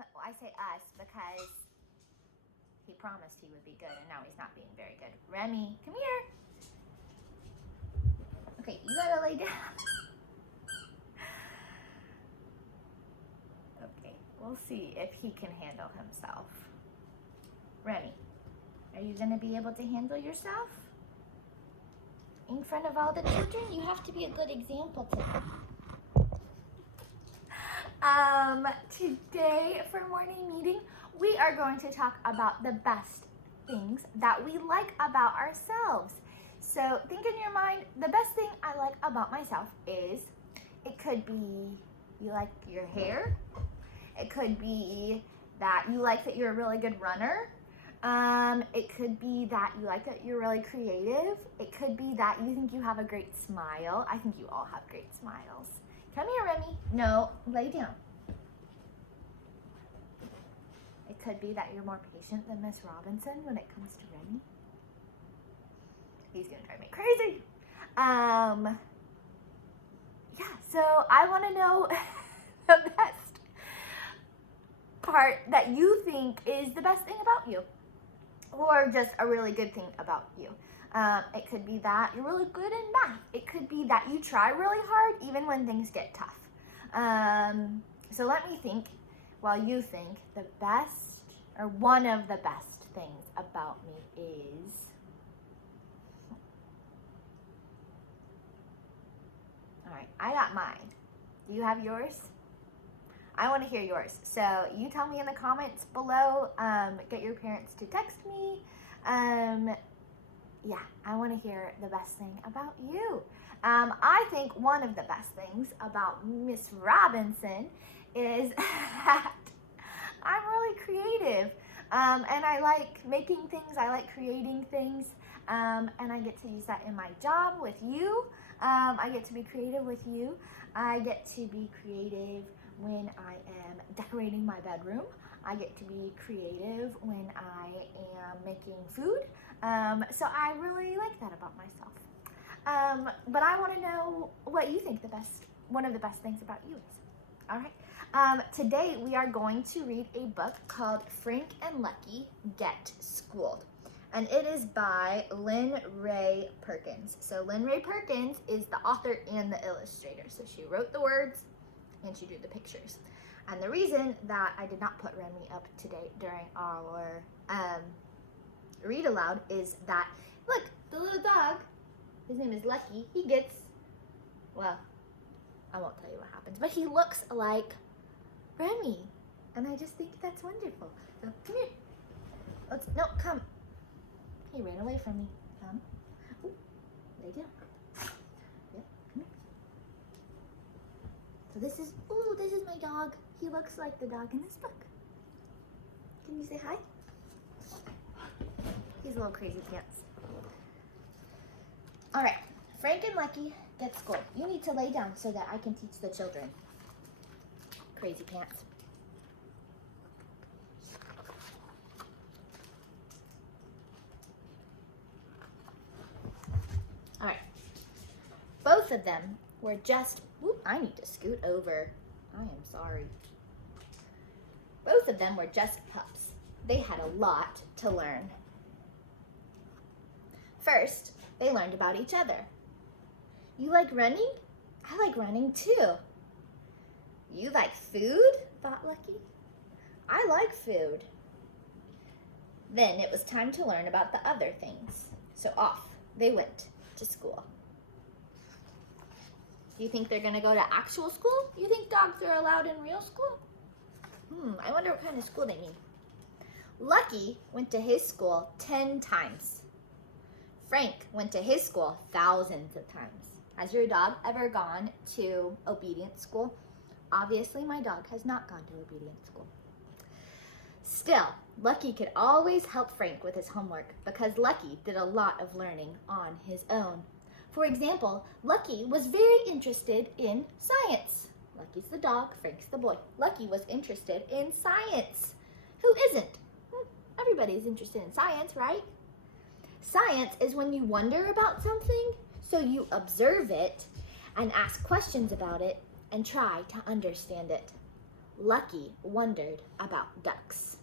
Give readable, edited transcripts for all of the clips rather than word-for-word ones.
I say us because he promised he would be good and now he's not being very good. Remy, come here. Okay, you gotta lay down. Okay, we'll see if he can handle himself. Remy, are you gonna be able to handle yourself? In front of all the children, you have to be a good example to them. Today for morning meeting, we are going to talk about the best things that we like about ourselves. So think in your mind, the best thing I like about myself is, it could be you like your hair. It could be that you like that you're a really good runner. It could be that you like that you're really creative. It could be that you think you have a great smile. I think you all have great smiles. Come here, Remy. No, lay down. It could be that you're more patient than Miss Robinson when it comes to Remy. He's gonna drive me crazy. Yeah, so I wanna know the best part that you think is the best thing about you, or just a really good thing about you. It could be that you're really good in math. It could be that you try really hard even when things get tough. So let me think while you think the best, or one of the best things about me is, all right, I got mine. Do you have yours? I want to hear yours. So you tell me in the comments below. Get your parents to text me. Yeah, I want to hear the best thing about you. I think one of the best things about Miss Robinson is that I'm really creative. And I like making things. I like creating things. And I get to use that in my job with you. I get to be creative with you. I get to be creative when I am decorating my bedroom. I get to be creative when I am making food. So I really like that about myself. But I want to know what you think one of the best things about you is. All right. Today we are going to read a book called Frank and Lucky Get Schooled. And it is by Lynn Ray Perkins. So Lynn Ray Perkins is the author and the illustrator. So she wrote the words and she drew the pictures. And the reason that I did not put Remy up today during our read aloud is that, look, the little dog, his name is Lucky, he gets, well, I won't tell you what happens, but he looks like Remy. And I just think that's wonderful. So come here. No, come. He ran away from me. Come. Ooh, lay down. Yep, come here. So this is my dog. He looks like the dog in this book. Can you say hi? He's a little crazy pants. All right, Frank and Lucky get schooled. You need to lay down so that I can teach the children. Crazy pants. All right, both of them were just, whoop, I need to scoot over. I am sorry. Both of them were just pups. They had a lot to learn. First, they learned about each other. You like running? I like running too. You like food? Thought Lucky. I like food. Then it was time to learn about the other things. So off they went to school. Do you think they're gonna go to actual school? You think dogs are allowed in real school? I wonder what kind of school they mean. Lucky went to his school 10 times. Frank went to his school thousands of times. Has your dog ever gone to obedience school? Obviously, my dog has not gone to obedience school. Still, Lucky could always help Frank with his homework because Lucky did a lot of learning on his own. For example, Lucky was very interested in science. Lucky's the dog, Frank's the boy. Lucky was interested in science. Who isn't? Everybody's interested in science, right? Science is when you wonder about something, so you observe it and ask questions about it and try to understand it. Lucky wondered about ducks.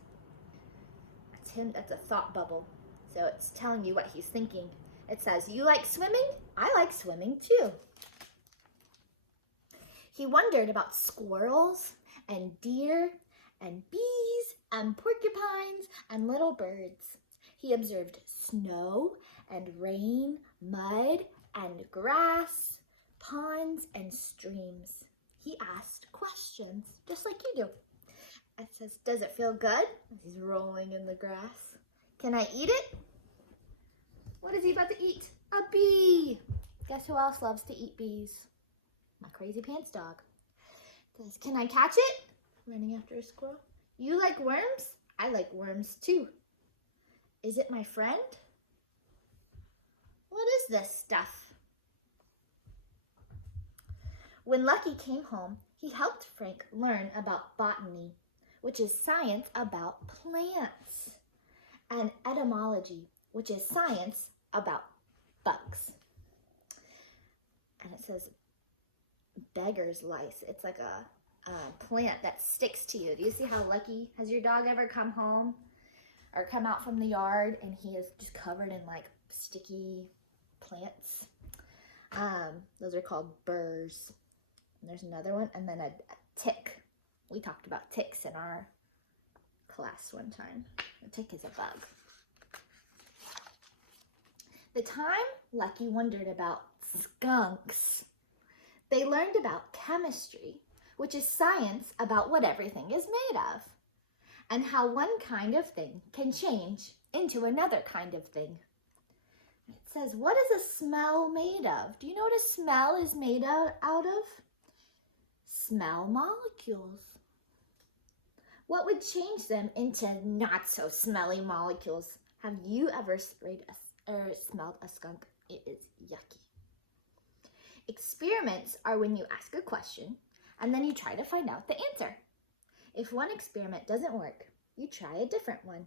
That's him, that's a thought bubble. So it's telling you what he's thinking. It says, you like swimming? I like swimming too. He wondered about squirrels and deer and bees and porcupines and little birds. He observed snow and rain, mud and grass, ponds and streams. He asked questions, just like you do. It says, does it feel good? He's rolling in the grass. Can I eat it? What is he about to eat? A bee. Guess who else loves to eat bees? My crazy pants dog. It says, can I catch it? Running after a squirrel. You like worms? I like worms too. Is it my friend? What is this stuff? When Lucky came home, he helped Frank learn about botany, which is science about plants, and etymology, which is science about bugs. And it says beggar's lice. It's like a plant that sticks to you. Do you see how Lucky, has your dog ever come home or come out from the yard and he is just covered in like sticky plants? Those are called burrs. And there's another one, and then a tick. We talked about ticks in our class one time. A tick is a bug. The time Lucky wondered about skunks, they learned about chemistry, which is science about what everything is made of, and how one kind of thing can change into another kind of thing. It says, what is a smell made of? Do you know what a smell is made out of? Smell molecules. What would change them into not so smelly molecules? Have you ever smelled a skunk? It is yucky. Experiments are when you ask a question and then you try to find out the answer. If one experiment doesn't work, you try a different one.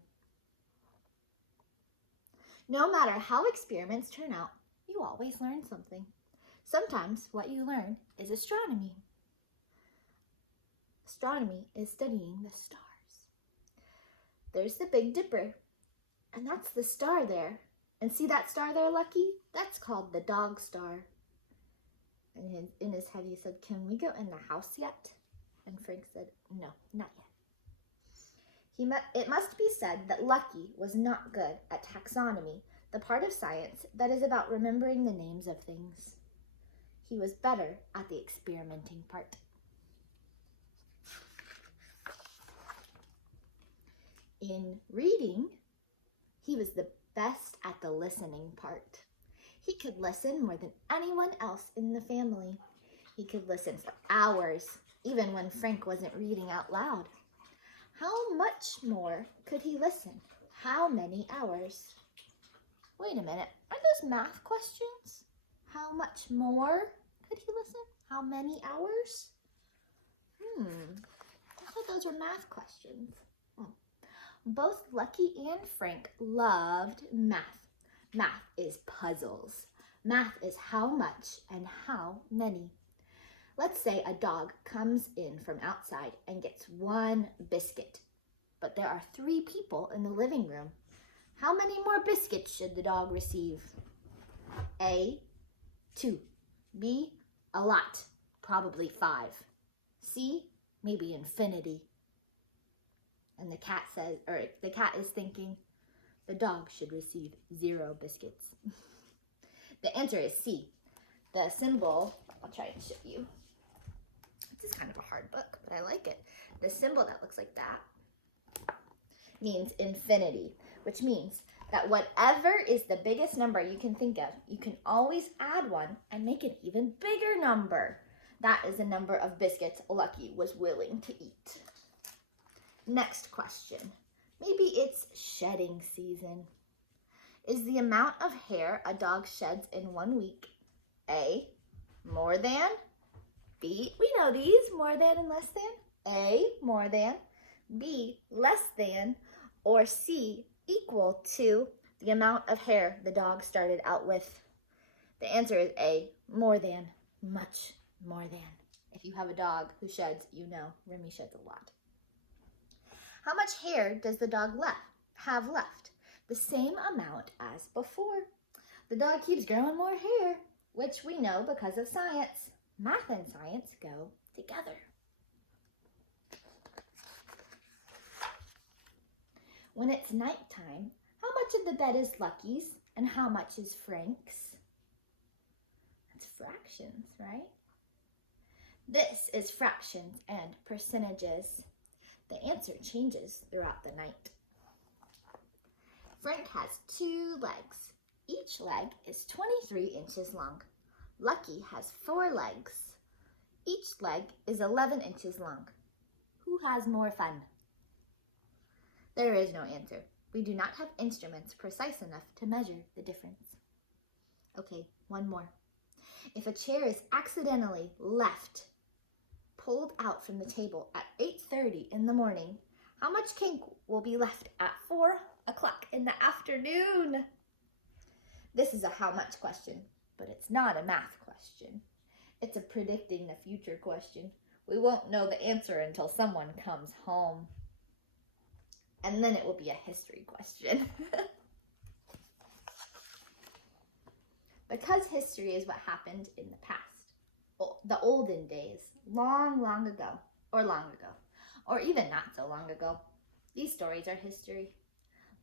No matter how experiments turn out, you always learn something. Sometimes what you learn is astronomy. Astronomy is studying the stars. There's the Big Dipper, and that's the star there. And see that star there, Lucky? That's called the dog star. And in his head he said, can we go in the house yet? And Frank said, no, not yet. It must be said that Lucky was not good at taxonomy, the part of science that is about remembering the names of things. He was better at the experimenting part. In reading, he was the best at the listening part. He could listen more than anyone else in the family. He could listen for hours, even when Frank wasn't reading out loud. How much more could he listen? How many hours? Wait a minute, are those math questions? How much more could he listen? How many hours? I thought those were math questions. Both Lucky and Frank loved math. Math is puzzles. Math is how much and how many. Let's say a dog comes in from outside and gets one biscuit, but there are 3 people in the living room. How many more biscuits should the dog receive? A, 2. B, a lot, probably 5. C, maybe infinity. And the cat is thinking, the dog should receive 0 biscuits. The answer is C. The symbol, I'll try and show you. This is kind of a hard book, but I like it. The symbol that looks like that means infinity, which means that whatever is the biggest number you can think of, you can always add one and make an even bigger number. That is the number of biscuits Lucky was willing to eat. Next question. Maybe it's shedding season. Is the amount of hair a dog sheds in 1 week A, more than? B, we know these, more than and less than. A, more than. B, less than. Or C, equal to the amount of hair the dog started out with. The answer is A, more than, much more than. If you have a dog who sheds, you know Remy sheds a lot. How much hair does the dog have left? The same amount as before. The dog keeps growing more hair, which we know because of science. Math and science go together. When it's nighttime, how much of the bed is Lucky's and how much is Frank's? That's fractions, right? This is fractions and percentages. The answer changes throughout the night. Frank has 2 legs. Each leg is 23 inches long. Lucky has 4 legs. Each leg is 11 inches long. Who has more fun? There is no answer. We do not have instruments precise enough to measure the difference. Okay, one more. If a chair is accidentally pulled out from the table at 8:30 in the morning, how much cake will be left at 4 o'clock in the afternoon? This is a how much question, but it's not a math question. It's a predicting the future question. We won't know the answer until someone comes home. And then it will be a history question. Because history is what happened in the past, the olden days, long ago, or even not so long ago. These stories are history.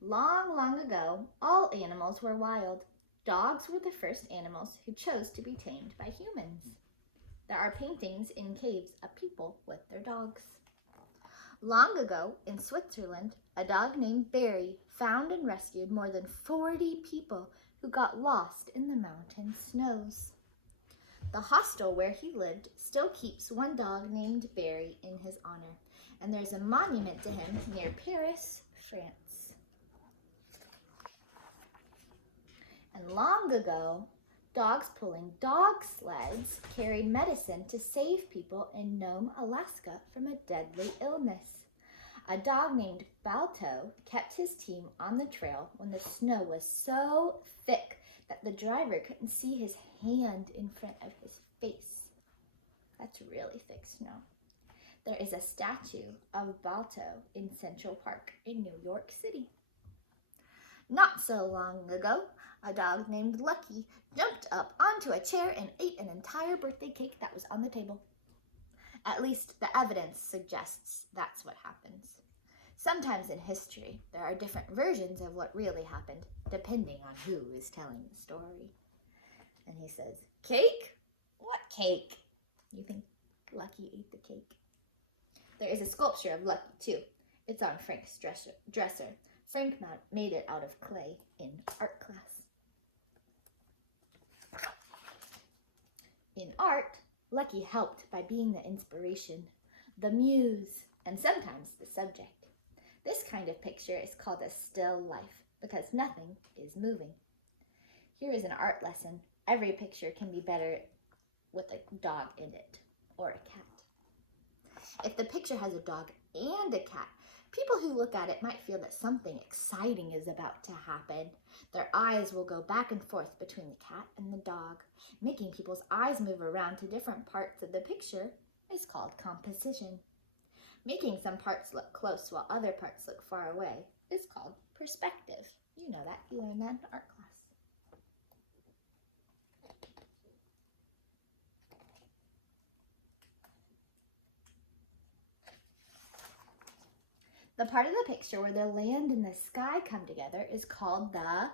Long ago, all animals were wild. Dogs were the first animals who chose to be tamed by humans. There are paintings in caves of people with their dogs. Long ago, in Switzerland, a dog named Barry found and rescued more than 40 people who got lost in the mountain snows. The hostel where he lived still keeps one dog named Barry in his honor, and there's a monument to him near Paris, France. And long ago, dogs pulling dog sleds carried medicine to save people in Nome, Alaska from a deadly illness. A dog named Balto kept his team on the trail when the snow was so thick that the driver couldn't see his hand in front of his face. That's really thick snow. There is a statue of Balto in Central Park in New York City. Not so long ago, a dog named Lucky jumped up onto a chair and ate an entire birthday cake that was on the table. At least the evidence suggests that's what happens. Sometimes in history, there are different versions of what really happened, depending on who is telling the story. And he says, cake? What cake? You think Lucky ate the cake? There is a sculpture of Lucky, too. It's on Frank's dresser. Frank made it out of clay in art class. In art, Lucky helped by being the inspiration, the muse, and sometimes the subject. This kind of picture is called a still life because nothing is moving. Here is an art lesson. Every picture can be better with a dog in it or a cat. If the picture has a dog and a cat, people who look at it might feel that something exciting is about to happen. Their eyes will go back and forth between the cat and the dog. Making people's eyes move around to different parts of the picture is called composition. Making some parts look close while other parts look far away is called perspective. You know that, you learned that in art class. The part of the picture where the land and the sky come together is called the,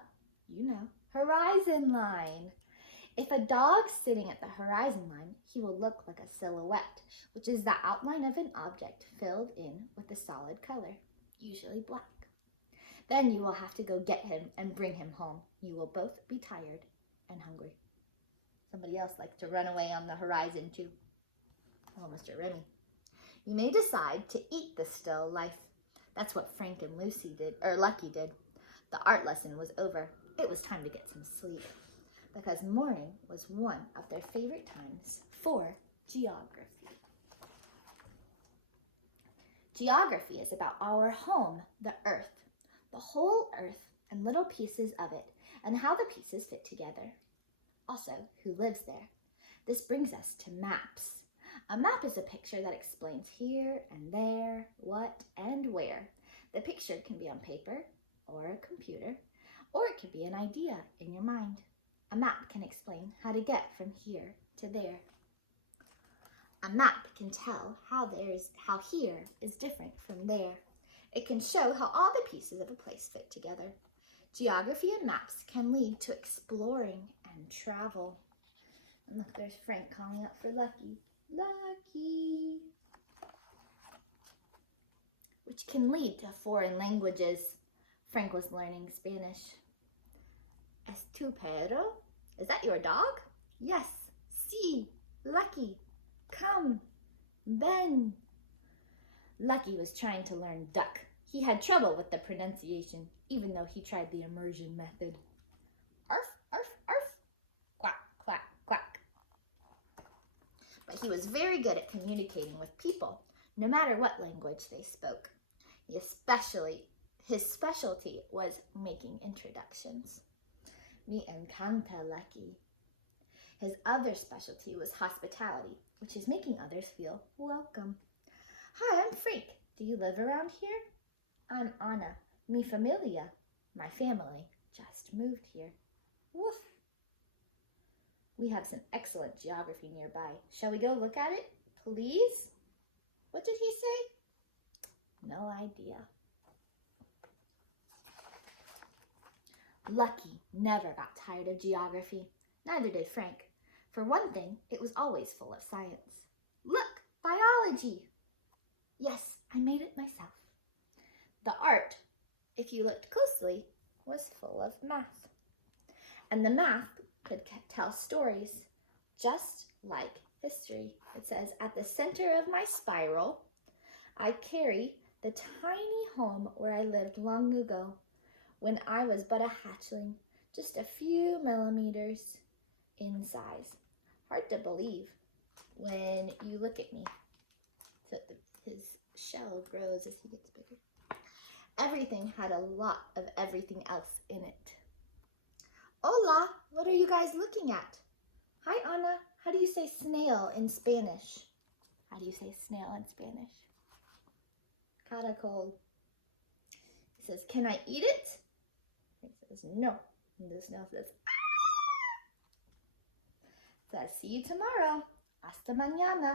horizon line. If a dog's sitting at the horizon line, he will look like a silhouette, which is the outline of an object filled in with a solid color, usually black. Then you will have to go get him and bring him home. You will both be tired and hungry. Somebody else likes to run away on the horizon too. Oh, Mr. Remy. You may decide to eat the still life. That's what Frank and Lucky did. The art lesson was over. It was time to get some sleep, because morning was one of their favorite times for geography. Geography is about our home, the earth, the whole earth and little pieces of it, and how the pieces fit together. Also, who lives there. This brings us to maps. A map is a picture that explains here and there, what and where. The picture can be on paper or a computer, or it could be an idea in your mind. A map can explain how to get from here to there. A map can tell how here is different from there. It can show how all the pieces of a place fit together. Geography and maps can lead to exploring and travel. And look, there's Frank calling out for Lucky. Lucky! Which can lead to foreign languages. Frank was learning Spanish. ¿Es tu perro? Is that your dog? Yes. Sí. Lucky. Come. Ven. Lucky was trying to learn duck. He had trouble with the pronunciation, even though he tried the immersion method. Arf, arf, arf. Quack, quack, quack. But he was very good at communicating with people, no matter what language they spoke. His specialty was making introductions. Me encanta Lucky. His other specialty was hospitality, which is making others feel welcome. Hi, I'm Frank. Do you live around here? I'm Anna. Mi familia. My family just moved here. Woof. We have some excellent geography nearby. Shall we go look at it, please? What did he say? No idea. Lucky never got tired of geography. Neither did Frank. For one thing, it was always full of science. Look, biology! Yes, I made it myself. The art, if you looked closely, was full of math. And the math could tell stories, just like history. It says, at the center of my spiral, I carry the tiny home where I lived long ago, when I was but a hatchling, just a few millimeters in size. Hard to believe when you look at me. So his shell grows as he gets bigger. Everything had a lot of everything else in it. Hola, what are you guys looking at? Hi, Anna. How do you say snail in Spanish? How do you say snail in Spanish? Caracol. He says, can I eat it? He says, no. And the snail says, ah! Says, see you tomorrow. Hasta mañana.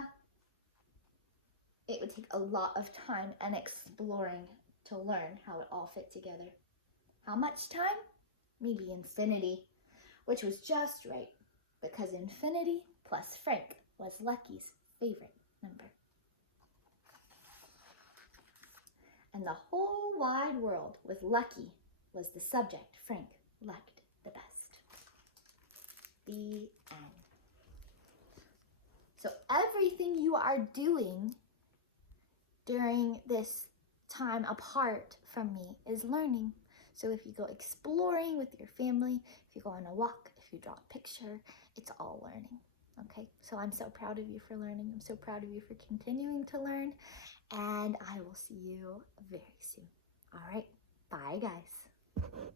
It would take a lot of time and exploring to learn how it all fit together. How much time? Maybe infinity, which was just right, because infinity plus Frank was Lucky's favorite number. And the whole wide world with Lucky was the subject Frank liked the best. The end. So everything you are doing during this time apart from me is learning. So if you go exploring with your family, if you go on a walk, if you draw a picture, it's all learning. Okay, so I'm so proud of you for learning. I'm so proud of you for continuing to learn, and I will see you very soon. All right, bye guys.